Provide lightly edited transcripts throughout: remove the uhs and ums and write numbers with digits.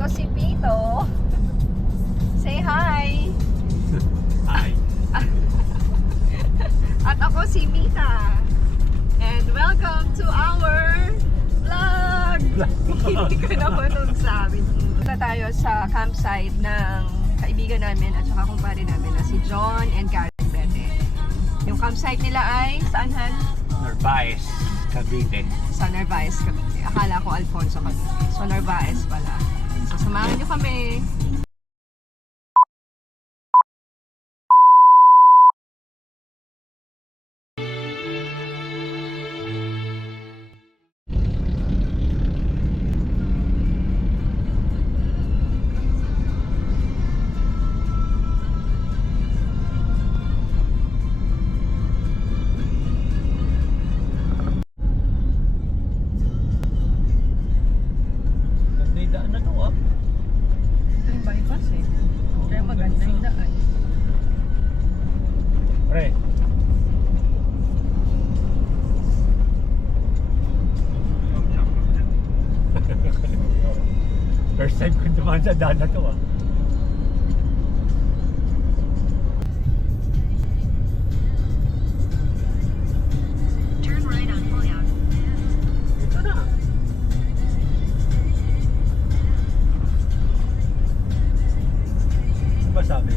Ito si Pito. Say hi! Hi! At ako si Mita. And welcome to our vlog! Hindi ko na po nung sabi. Punta tayo sa campsite ng kaibigan namin at saka kumpare namin na si John and Karen Bete. Yung campsite nila ay saan, Han? Narvaez, Cavite. Sa Narvaez, Cavite. Akala ko Alfonso, Cavite. So Narvaez pala. So samahan nyo kami. May daan na to ah. Ito yung bypass eh. Kaya maganda yung daan. Pre. First time ko dumaan sa daan na to ah. Turn right on Puyang. Ito na. Ano ba sabi?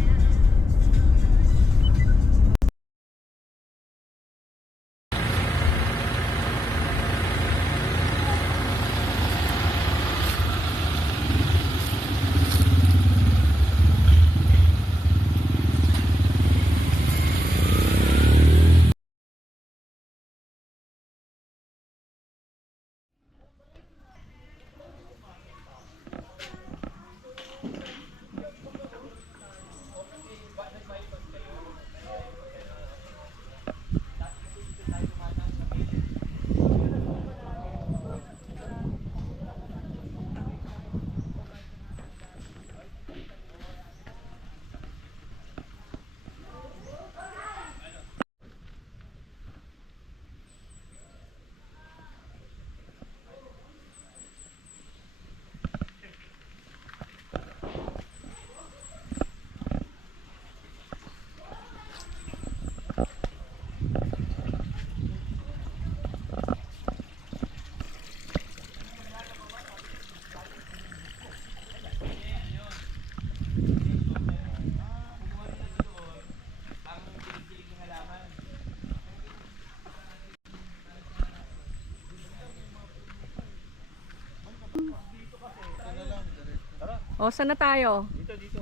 O, saan na tayo? Dito, dito.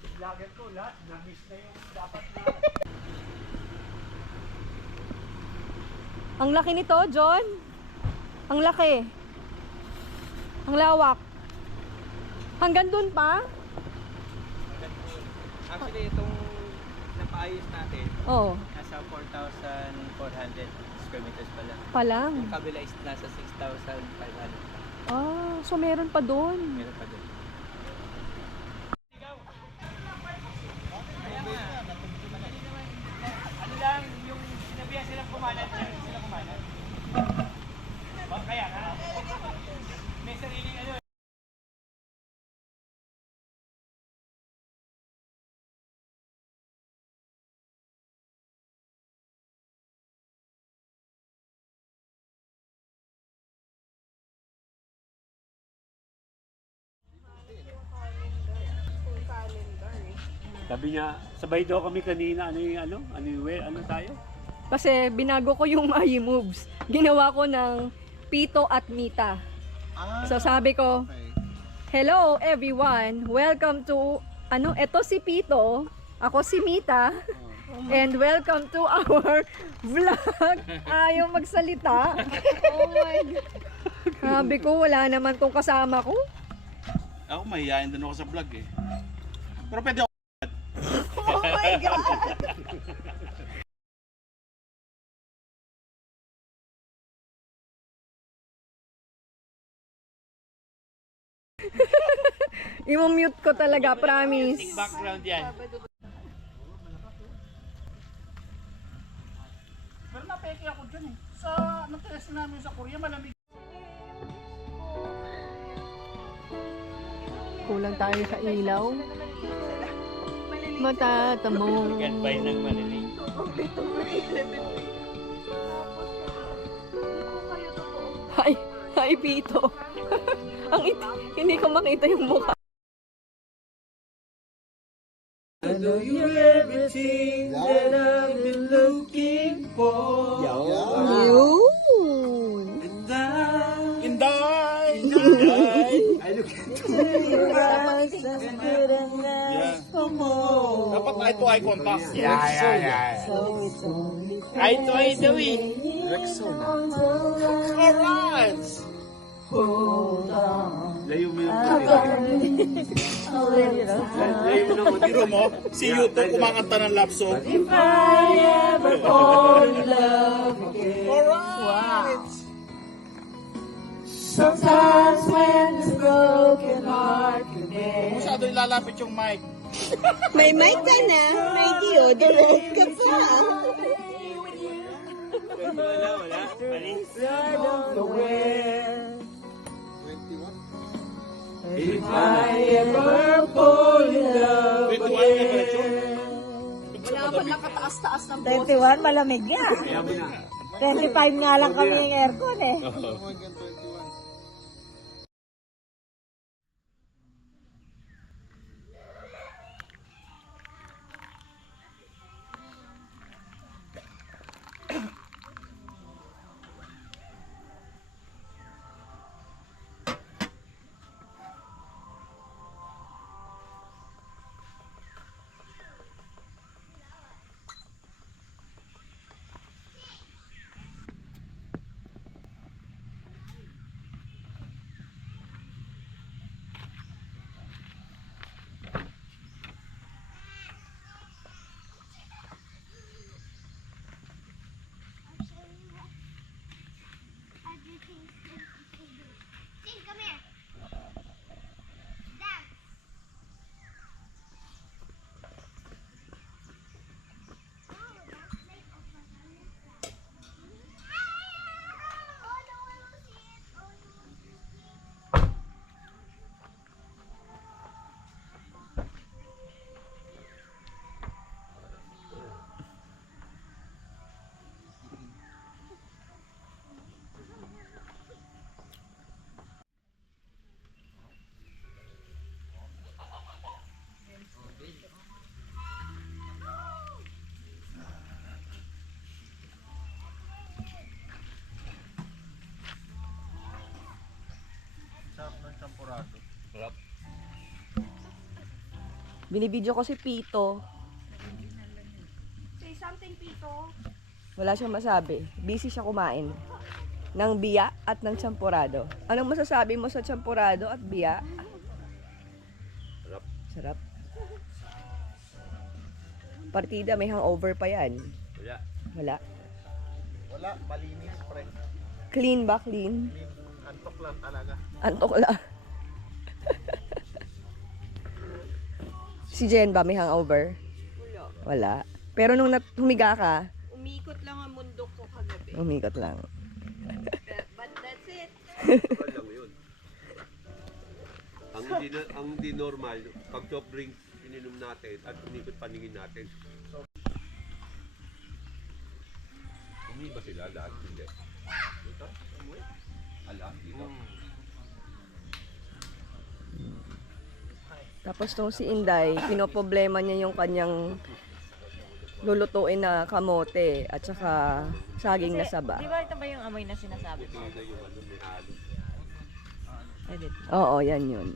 Yung vlogger ko lahat, na-miss na yung dapat na. Ang laki nito, John. Ang laki. Ang lawak. Hanggang dun pa? Actually, itong napaayos natin, Oo. nasa 4,400 square meters pala. Palang. Yung kabila is nasa 6,500. Ah, so meron pa dun. Meron pa doon. Ano lang, yung sinabihan silang kumanan, sila kumanan. Kaya nga. May sariling ano. Sabi niya, sabay daw kami kanina, ano tayo? Kasi binago ko yung my moves. Ginawa ko ng Pito at Mita. So sabi ko, hello everyone, welcome to, eto si Pito, ako si Mita, and welcome to our vlog. Ayaw magsalita. Oh my God. Sabi ko, wala naman tong kasama ko. Ako mahihayin din ako sa vlog eh. Pero pwede ako. Oh my God! I-mute ko talaga, promise. Background yan. Pero napeke ako dyan eh. Sa, nag-test namin sa Korea, malamig. lang tayo sa ilaw. Matatamo. Goodbye ng maliliit. Hi, hi Pito. Hindi ko makita yung mukha. Yun. Inday! Dapat na ito eye contact. Eye to eye daw eh. Alright! Layo mo yung Layo mo naman. Biro mo, si Yuto kumakanta ng love song. Alright! Sometimes when the broken heart can bear. Masyado ilalapit yung mic. May mic ka na, may deodorant ka pa. Wala. Mali. If I ever fall in love 21 temperature. Wala pa nakataas-taas ng 21, malamig nga. 25 nga lang kami yung aircon eh. Come here. Dad. Oh no, I will see it. Oh no. Binibidyo ko si Pito. Say something, Pito. Wala siyang masabi. Busy siya kumain. Ng biya at ng champurado. Anong masasabi mo sa champurado at biya? Sarap. Sarap. Partida, may hangover pa yan. Wala. Wala. Wala, malinis pre. Clean ba? Clean? Antok lang talaga. Antok lang. Si Jen ba may hangover? Wala. Pero nung humiga ka, Umikot lang ang mundo ko kagabi. umikot lang. But that's it. Normal lang yun. Ang hindi normal, pag soft drinks ininom natin at umikot paningin natin. Umiba sila lahat, hindi. Dito? Ala, dito. Tapos tong si Inday, pinoproblema niya yung kanyang lulutuin na kamote at saka saging na saba. Di ba ito ba yung amoy na sinasabi ko? Tingnan yung ano, may halo. Edit. Oo, yan yun.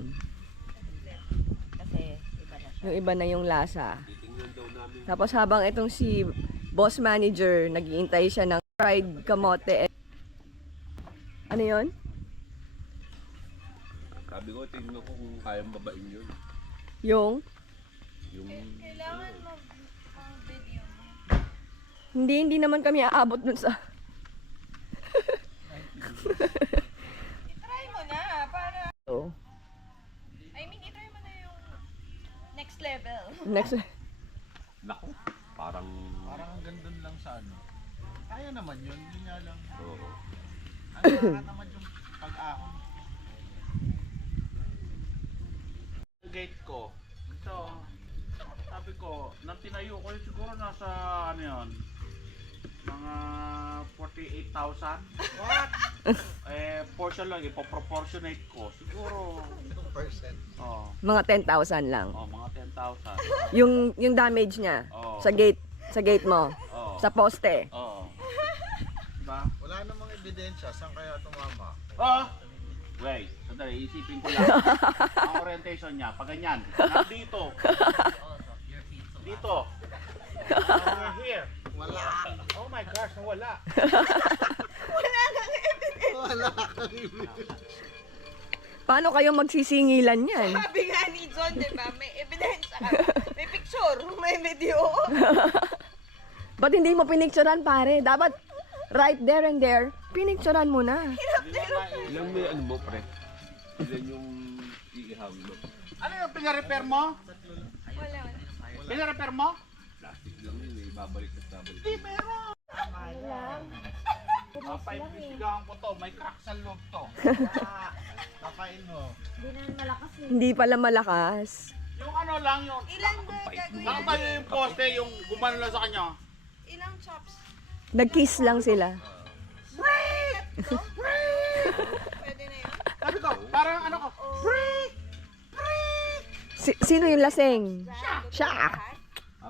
Kasi iba na siya. Yung iba na yung lasa. Titingnan daw namin. Tapos habang itong si boss manager, naghihintay siya ng fried kamote. Ano yun? Sabi ko, tingnan ko kung kayang babain yun. Yung? Yung... Kailangan mag-video mo. Hindi naman kami aabot dun sa... I-try mo na para... Oh, I mean, i-try mo na yung next level. next... Naku, parang... Parang hanggang dun lang sa ano. Kaya naman yun, yun nga lang. Oo. Ang naman yung pag-ahon. gate ko. Ito. Sabi ko, nang tinayo ko, siguro nasa ano yun, mga 48,000. What? Portion lang, ipoproportionate ko. Siguro, 2%. oh, Mga 10,000 lang. mga 10,000. Yung damage niya Oo. sa gate mo, Oo. sa poste. Oo. Diba? Wala namang ebidensya. Saan kaya tumama? Oh! Wait, sandali, isipin ko lang. Ang orientation niya, pag ganyan, nandito. Dito. Over here. Wala. Oh my gosh, nawala. Wala kang ebidensya. Paano kayo magsisingilan yan? Sabi nga ni John, di ba? May ebidensya ka. May picture, may video. Ba't hindi mo pinicturan, pare? Dapat right there and there, pinicturan mo na. Ilang may ano mo, pre? Ilan yung iihawin mo? Ano yung pinarepair mo? Wala. Pinarepair mo? Plastic lang yun eh, babalik at babalik. Hindi, meron. Papaimbestigahan ko to, may crack sa loob to. Kakain mo. Hindi pala malakas. Yung ano lang yun. Ilan ba gagawin? Nakatayo yung poste, yung gumano lang sa kanya. Ilang chops? Nag-kiss lang sila. Pwede na yun? Sabi ko, parang ano ko, Sino yung lasing? Siya!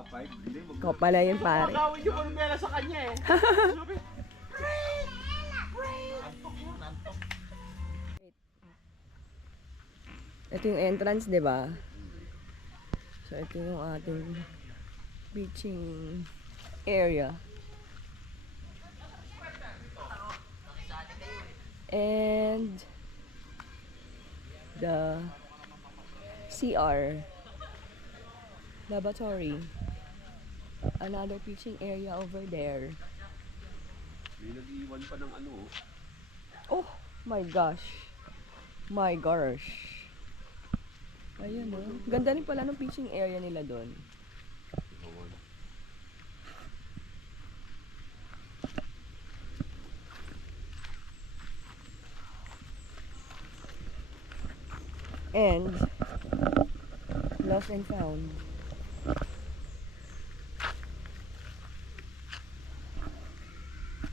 Five? Hindi, wag Ikaw pala yun, pare. magawin yung bulmela sa kanya eh. Sabi, Ito yung entrance, di ba? So, ito yung ating beaching area. And the CR lavatory. Another beaching area over there. may nag-iwan pa ng ano. Oh my gosh. My gosh. Ayun oh. Ganda rin pala ng beaching area nila doon. And lost and found.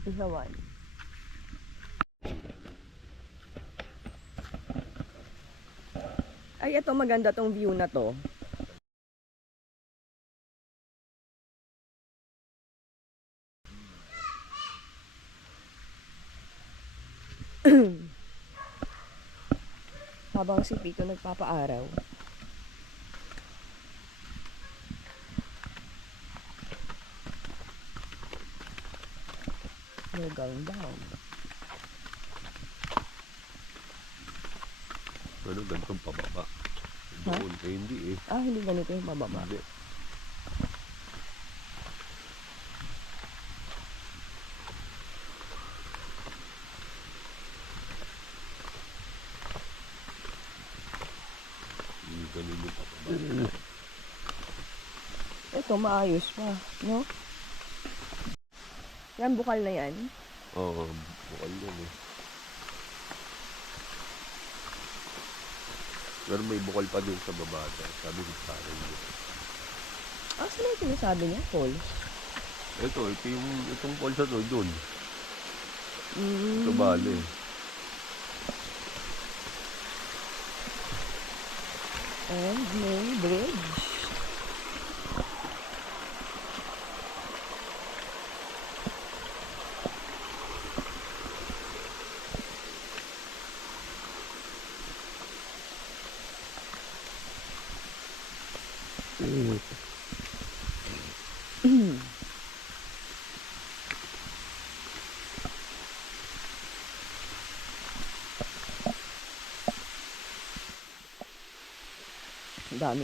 Isawan. Ay, ito maganda tong view na to. Habang si Pito nagpapaaraw. They're going down. Ano, ganitong pababa. Ha? Doon, eh hindi eh. Ah, hindi ganito yung pababa. Hindi. Hindi ganun yung pababa. Ito, maayos pa, no? Yan, bukal na yan. Oo, bukal yan eh. Pero may bukal pa dun sa baba. Sabi ko sa akin. Ah, saan yung sinasabi niya? Falls? Ito yung itong falls na to, dun. Mm. Ito bale. And may bridge. Ang dami.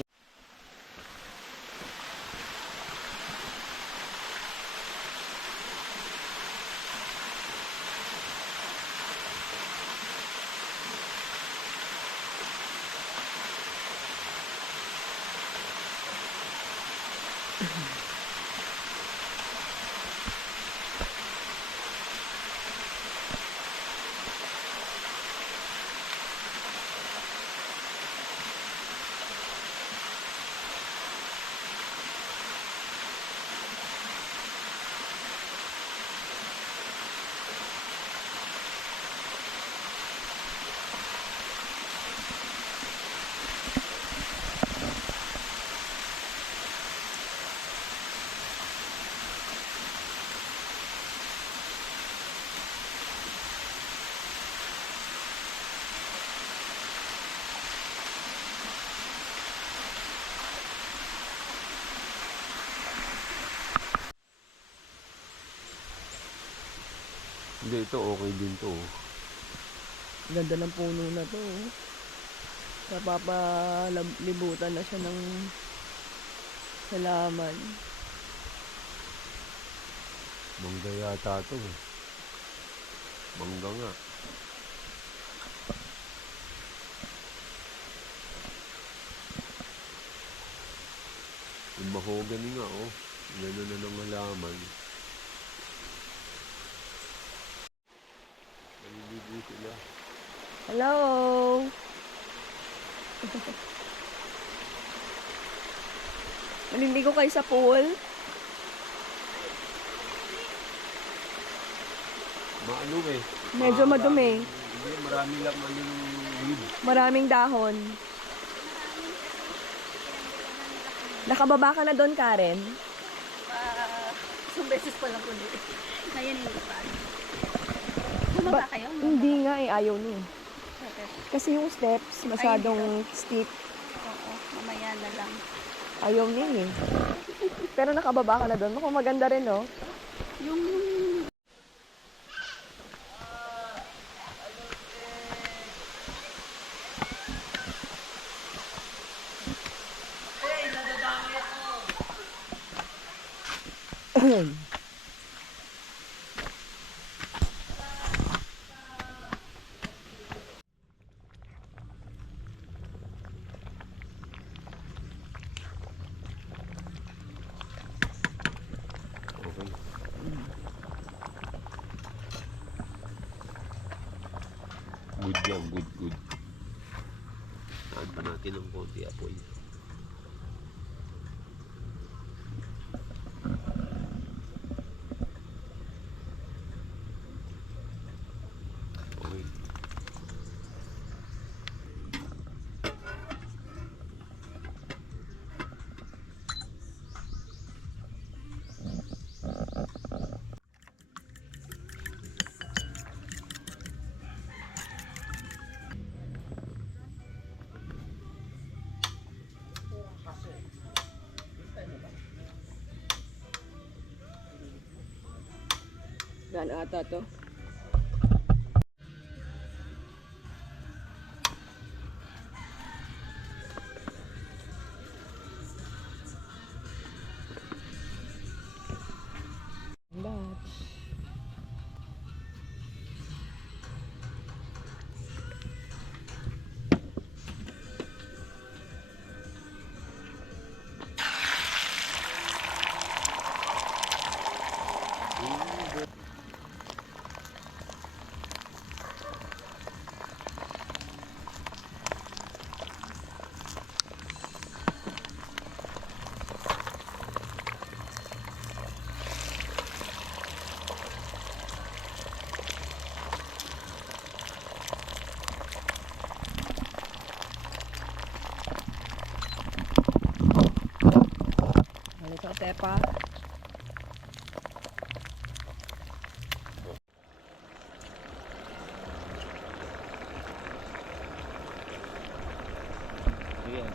Hindi, ito okay din to. Ganda ng puno na to. Napapalibutan na siya ng halaman. Mangga yata to. Mangga nga. Yung mahogany nga, oh. Gano'n na ng halaman. Naliligo sila. Hello! Maliligo kayo sa pool? Maano eh. Medyo madumi. Hindi, marami lang ano yung weed. Maraming dahon. Nakababa ka na doon, Karen? Isang beses pa lang kundi. Ngayon hindi pa. Bumaba kayo? Hindi nga eh, ayaw niya. Kasi yung steps, masyadong steep. Oo, mamaya na lang. Ayaw niya eh. Pero nakababa ka na doon. Mukhang maganda rin, no? Okay. Good yan, good. Saan pa natin ng konti apoy. Okay. Gaan ata to. Batch. Halika, Tepa. Ayan.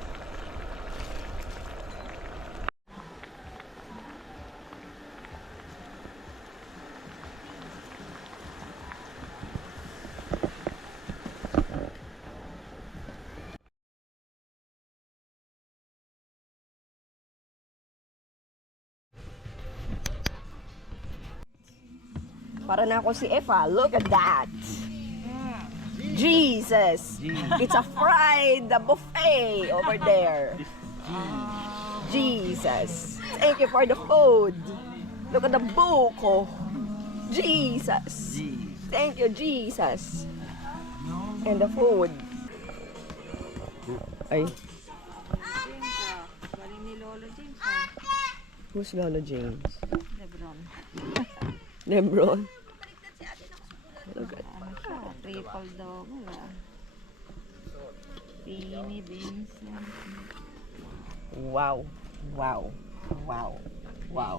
Para na ako si Efa. Look at that. Jesus. It's a fried buffet over there. Jesus. Thank you for the food. Look at the buko. Jesus. Thank you, Jesus. And the food. Ay. Galing ni Lolo James. Who's Lolo James? Lebron. Lebron. Look at Ano siya? Triple double ah. Pini, Vincent. Wow. Wow. Wow. Wow.